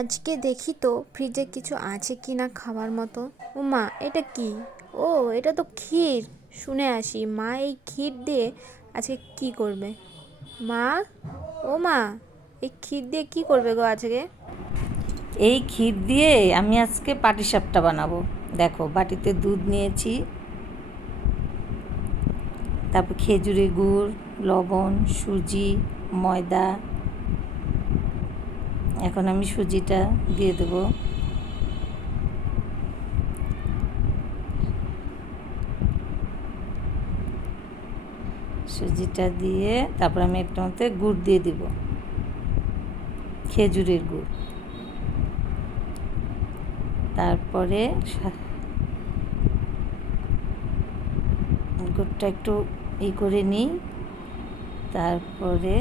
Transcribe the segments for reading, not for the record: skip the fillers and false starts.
আজকে দেখি তো ফ্রিজে কিছু আছে কি না খাবার মতো। ও মা, এটা কি? ও, এটা তো ক্ষীর। শুনে আসি মা এই ক্ষীর দিয়ে আজকে কি করবে। মা, ও মা, এই ক্ষীর দিয়ে কি করবে গো আজকে? এই ক্ষীর দিয়ে আমি আজকে পাটিসাপটা বানাবো। দেখো, বাটিতে দুধ নিয়েছি, তারপর খেজুরের গুড়, লবণ, সুজি, ময়দা। এখন আমি সুজিটা দিয়ে দেবো। সুজিটা দিয়ে তারপর আমি একটা মধ্যে গুড় দিয়ে দিব, খেজুরের গুড়। তারপরে গুড়টা একটু করে নিই। তারপরে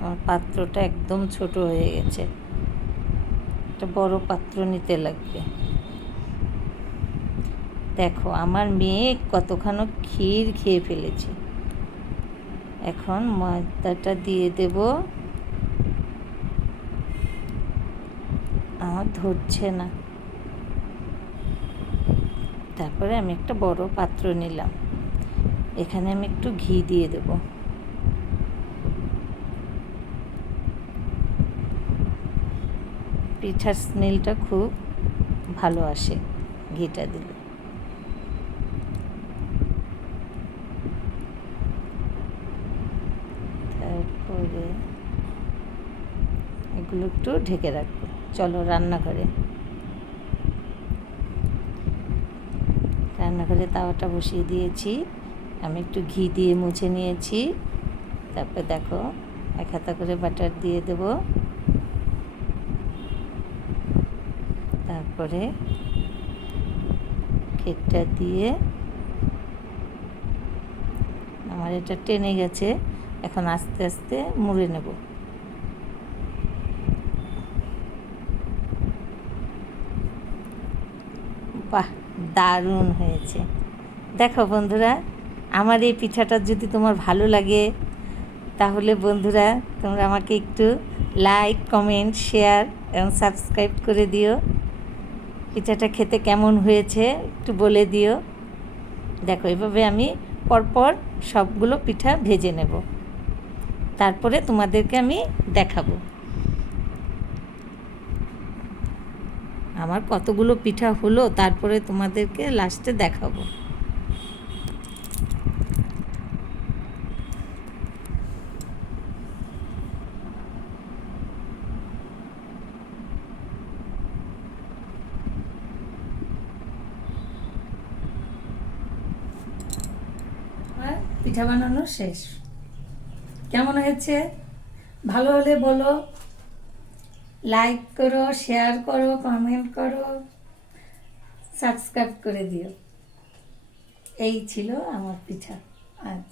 আমার পাত্রটা একদম ছোট হয়ে গেছে, একটা বড় পাত্র নিতে লাগবে। দেখো, আমার মেয়ে কতখানি ক্ষীর খেয়ে ফেলেছে। এখন ময়দাটা দিয়ে দেব। আমার ধরছে না। তারপরে আমি একটা বড় পাত্র নিলাম, এখানে আমি একটু ঘি দিয়ে দেব। পিঠার স্মেলটা খুব ভালো আসে ঘিটা দিলে। তারপরে এগুলো একটু ঢেকে রাখবো। চলো রান্নাঘরে তাওয়াটা বসিয়ে দিয়েছি। আমি একটু ঘি দিয়ে মুছে নিয়েছি। তারপর দেখো, এক হাতা করে বাটার দিয়ে দেব। তারপরে কেকটা দিয়ে, আমার এটা টেনে গেছে, এখন আস্তে আস্তে মুড়ে নেব। বাহ, দারুণ হয়েছে। দেখো বন্ধুরা, আমার এই পিঠাটা যদি তোমার ভালো লাগে, তাহলে বন্ধুরা তোমরা আমাকে একটু লাইক, কমেন্ট, শেয়ার এবং সাবস্ক্রাইব করে দিও। পিঠাটা খেতে কেমন হয়েছে একটু বলে দিও। দেখো, এভাবে আমি পরপর সবগুলো পিঠা ভেজে নেব, তারপরে তোমাদেরকে আমি দেখাবো আমার কতগুলো পিঠা হলো, তারপরে তোমাদেরকে লাস্টে দেখাবো। পিঠা বানানো শেষ। কেমন হয়েছে? ভালো হলে বলো, লাইক করো, শেয়ার করো, কমেন্ট করো, সাবস্ক্রাইব করে দিও। এই ছিল আমার পিঠা আজ।